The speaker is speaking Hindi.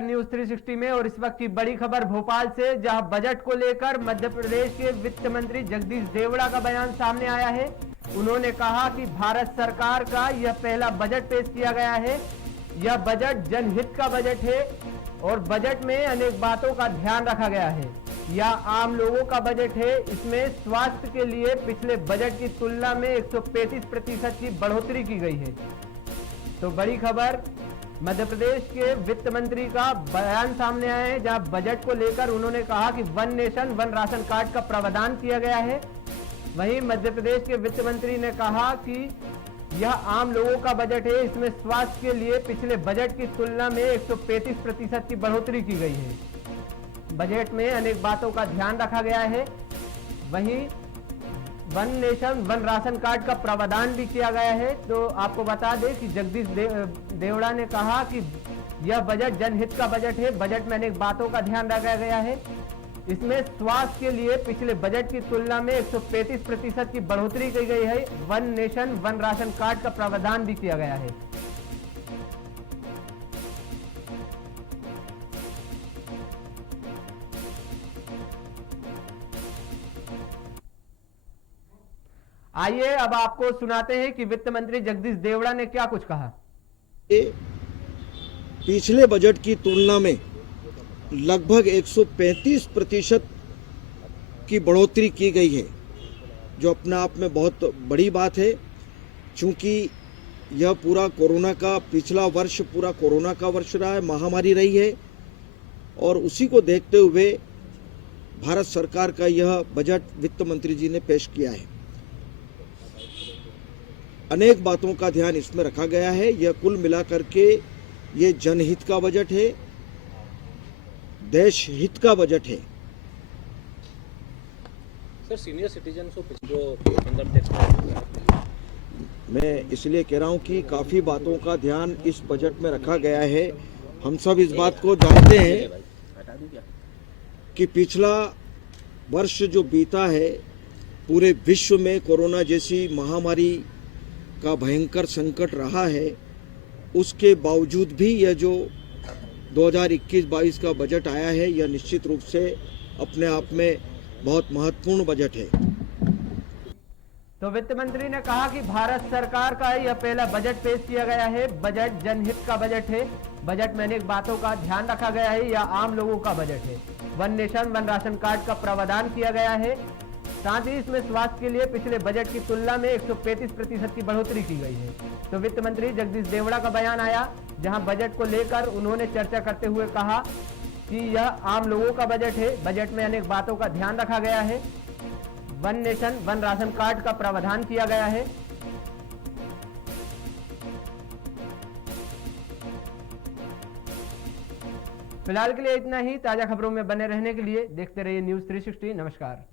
न्यूज 360 में और इस वक्त की बड़ी खबर भोपाल से, जहां बजट को लेकर मध्य प्रदेश के वित्त मंत्री जगदीश देवड़ा का बयान सामने आया है। उन्होंने कहा कि भारत सरकार का यह पहला बजट पेश किया गया है। यह बजट जनहित का बजट है और बजट में अनेक बातों का ध्यान रखा गया है। यह आम लोगों का बजट है। इसमें स्वास्थ्य के लिए पिछले बजट की तुलना में 135% की बढ़ोतरी की गई है। तो बड़ी खबर मध्य प्रदेश के वित्त मंत्री का बयान सामने आया है, जहां बजट को लेकर उन्होंने कहा कि one nation one ration card का प्रावधान किया गया है। वहीं मध्य प्रदेश के वित्त मंत्री ने कहा कि यह आम लोगों का बजट है। इसमें स्वास्थ्य के लिए पिछले बजट की तुलना में 135% की बढ़ोतरी की गई है। बजट में अनेक बातों का ध्यान रखा गया है। वहीं one nation one ration card का प्रावधान भी किया गया है। तो आपको बता दें कि जगदीश देवड़ा ने कहा कि यह बजट जनहित का बजट है। बजट में अनेक बातों का ध्यान रखा गया है। इसमें स्वास्थ्य के लिए पिछले बजट की तुलना में 135% की बढ़ोतरी की गई है। One nation one ration card का प्रावधान भी किया गया है। आइए अब आपको सुनाते हैं कि वित्त मंत्री जगदीश देवड़ा ने क्या कुछ कहा। पिछले बजट की तुलना में लगभग 135% की बढ़ोतरी की गई है, जो अपने आप में बहुत बड़ी बात है। चूंकि यह पूरा कोरोना का पिछला वर्ष पूरा कोरोना का वर्ष रहा है, महामारी रही है, और उसी को देखते हुए भारत सरकार का यह बजट वित्त मंत्री जी ने पेश किया है। अनेक बातों का ध्यान इसमें रखा गया है। यह कुल मिलाकर के ये जनहित का बजट है, देश हित का बजट है। सर, सीनियर सिटीजन को जो मैं इसलिए कह रहा हूं कि काफ़ी बातों का ध्यान इस बजट में रखा गया है। हम सब इस बात को जानते हैं कि पिछला वर्ष जो बीता है, पूरे विश्व में कोरोना जैसी महामारी का भयंकर संकट रहा है। उसके बावजूद भी यह जो 2021-22 का बजट आया है, यह निश्चित रूप से अपने आप में बहुत महत्वपूर्ण बजट है। तो वित्त मंत्री ने कहा कि भारत सरकार का यह पहला बजट पेश किया गया है। बजट जनहित का बजट है। बजट में अनेक बातों का ध्यान रखा गया है। यह आम लोगों का बजट है। One nation one ration card का प्रावधान किया गया है। साथ ही इसमें स्वास्थ्य के लिए पिछले बजट की तुलना में 135% की बढ़ोतरी की गई है। तो वित्त मंत्री जगदीश देवड़ा का बयान आया, जहां बजट को लेकर उन्होंने चर्चा करते हुए कहा कि यह आम लोगों का बजट है। बजट में अनेक बातों का ध्यान रखा गया है। One nation one ration card का प्रावधान किया गया है। फिलहाल के लिए इतना ही। ताजा खबरों में बने रहने के लिए देखते रहिए न्यूज 360। नमस्कार।